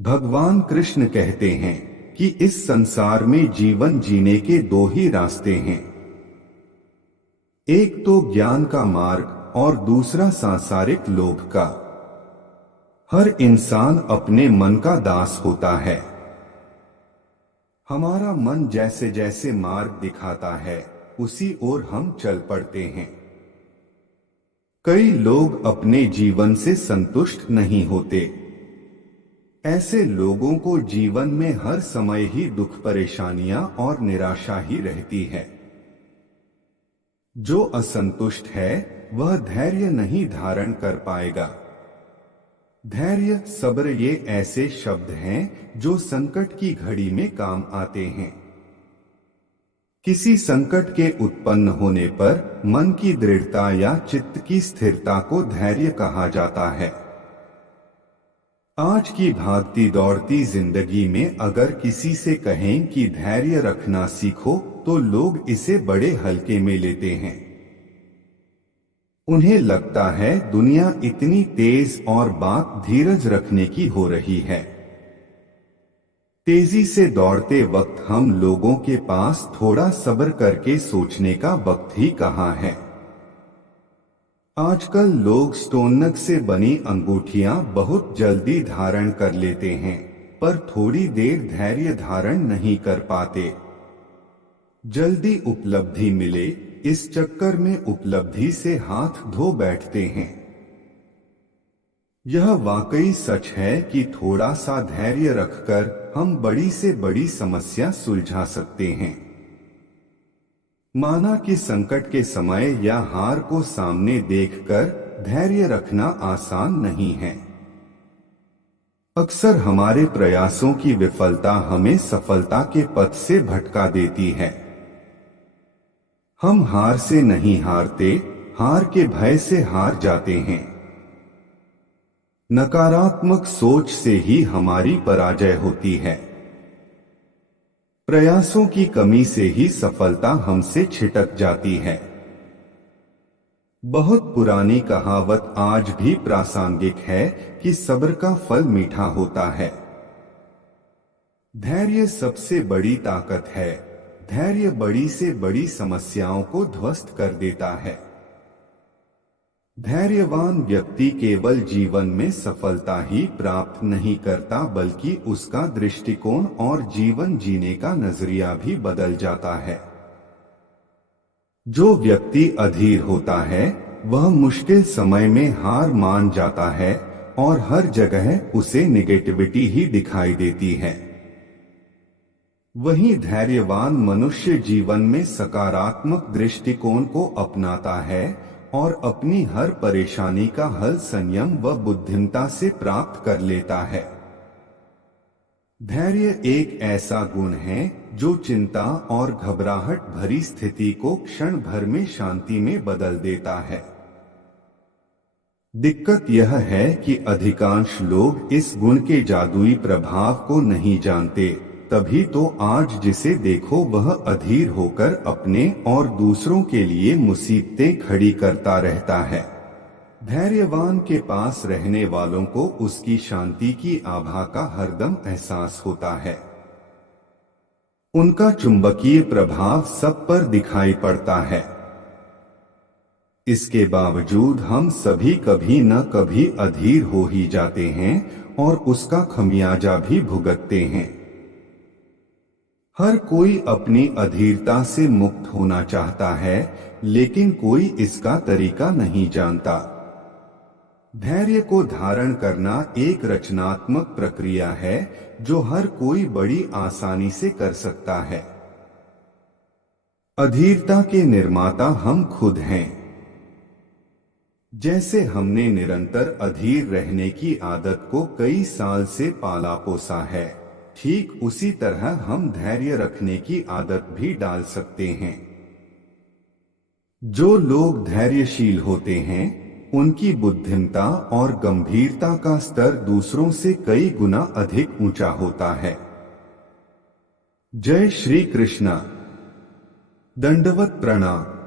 भगवान कृष्ण कहते हैं कि इस संसार में जीवन जीने के दो ही रास्ते हैं। एक तो ज्ञान का मार्ग और दूसरा सांसारिक लोभ का। हर इंसान अपने मन का दास होता है। हमारा मन जैसे जैसे मार्ग दिखाता है उसी ओर हम चल पड़ते हैं। कई लोग अपने जीवन से संतुष्ट नहीं होते। ऐसे लोगों को जीवन में हर समय ही दुख, परेशानियां और निराशा ही रहती है। जो असंतुष्ट है वह धैर्य नहीं धारण कर पाएगा। धैर्य, सब्र ये ऐसे शब्द हैं जो संकट की घड़ी में काम आते हैं। किसी संकट के उत्पन्न होने पर मन की दृढ़ता या चित्त की स्थिरता को धैर्य कहा जाता है। आज की भागती दौड़ती जिंदगी में अगर किसी से कहें कि धैर्य रखना सीखो तो लोग इसे बड़े हल्के में लेते हैं। उन्हें लगता है दुनिया इतनी तेज और बात धीरज रखने की हो रही है। तेजी से दौड़ते वक्त हम लोगों के पास थोड़ा सब्र करके सोचने का वक्त ही कहाँ है। आजकल लोग स्टोनक से बनी अंगूठियां बहुत जल्दी धारण कर लेते हैं, पर थोड़ी देर धैर्य धारण नहीं कर पाते। जल्दी उपलब्धि मिले इस चक्कर में उपलब्धि से हाथ धो बैठते हैं। यह वाकई सच है कि थोड़ा सा धैर्य रखकर हम बड़ी से बड़ी समस्या सुलझा सकते हैं। माना कि संकट के समय या हार को सामने देखकर धैर्य रखना आसान नहीं है। अक्सर हमारे प्रयासों की विफलता हमें सफलता के पथ से भटका देती है। हम हार से नहीं हारते, हार के भय से हार जाते हैं। नकारात्मक सोच से ही हमारी पराजय होती है। प्रयासों की कमी से ही सफलता हमसे छिटक जाती है। बहुत पुरानी कहावत आज भी प्रासंगिक है कि सब्र का फल मीठा होता है। धैर्य सबसे बड़ी ताकत है। धैर्य बड़ी से बड़ी समस्याओं को ध्वस्त कर देता है। धैर्यवान व्यक्ति केवल जीवन में सफलता ही प्राप्त नहीं करता बल्कि उसका दृष्टिकोण और जीवन जीने का नजरिया भी बदल जाता है। जो व्यक्ति अधीर होता है वह मुश्किल समय में हार मान जाता है और हर जगह उसे नेगेटिविटी ही दिखाई देती है। वहीं धैर्यवान मनुष्य जीवन में सकारात्मक दृष्टिकोण को अपनाता है और अपनी हर परेशानी का हल संयम व बुद्धिमता से प्राप्त कर लेता है। धैर्य एक ऐसा गुण है जो चिंता और घबराहट भरी स्थिति को क्षण भर में शांति में बदल देता है। दिक्कत यह है कि अधिकांश लोग इस गुण के जादुई प्रभाव को नहीं जानते, तभी तो आज जिसे देखो वह अधीर होकर अपने और दूसरों के लिए मुसीबतें खड़ी करता रहता है। धैर्यवान के पास रहने वालों को उसकी शांति की आभा का हरदम एहसास होता है। उनका चुंबकीय प्रभाव सब पर दिखाई पड़ता है। इसके बावजूद हम सभी कभी न कभी अधीर हो ही जाते हैं और उसका खमियाजा भी भुगतते हैं। हर कोई अपनी अधीरता से मुक्त होना चाहता है, लेकिन कोई इसका तरीका नहीं जानता। धैर्य को धारण करना एक रचनात्मक प्रक्रिया है जो हर कोई बड़ी आसानी से कर सकता है। अधीरता के निर्माता हम खुद हैं। जैसे हमने निरंतर अधीर रहने की आदत को कई साल से पाला पोसा है, ठीक उसी तरह हम धैर्य रखने की आदत भी डाल सकते हैं। जो लोग धैर्यशील होते हैं उनकी बुद्धिमत्ता और गंभीरता का स्तर दूसरों से कई गुना अधिक ऊंचा होता है। जय श्री कृष्णा। दंडवत प्रणाम।